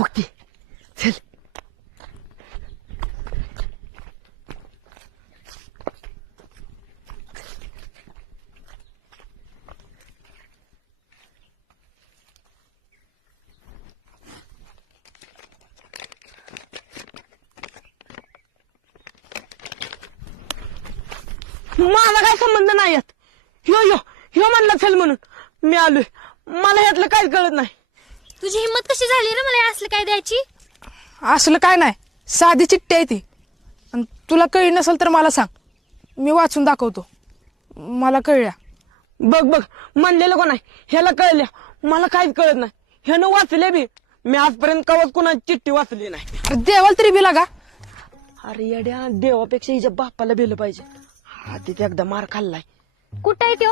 हो की चल. माझा काय संबंध नाही यात. ह्यो म्हणला चल म्हणून मी आलोय. मला यातलं काहीच कळत नाही. तुझी हिंमत कशी झाली रे मला असलं काय द्यायची? असलं काय नाही, साधी चिठ्ठी आहे ती. आणि तुला कळली नसेल तर मला सांग, मी वाचून दाखवतो. मला कळल्या. बघ म्हणलेलं कोण आहे, ह्याला कळल्या. मला काहीच कळत नाही. ह्यानं वाचले बी. मी आजपर्यंत कवच कुणाची चिठ्ठी वाचली नाही. अरे देवाला तरी बिला का? अरे येड्या, देवापेक्षा हिच्या बापाला बेलं पाहिजे. हा तिथे एकदा मार खाल्लाय. कुठं आहे त्यो?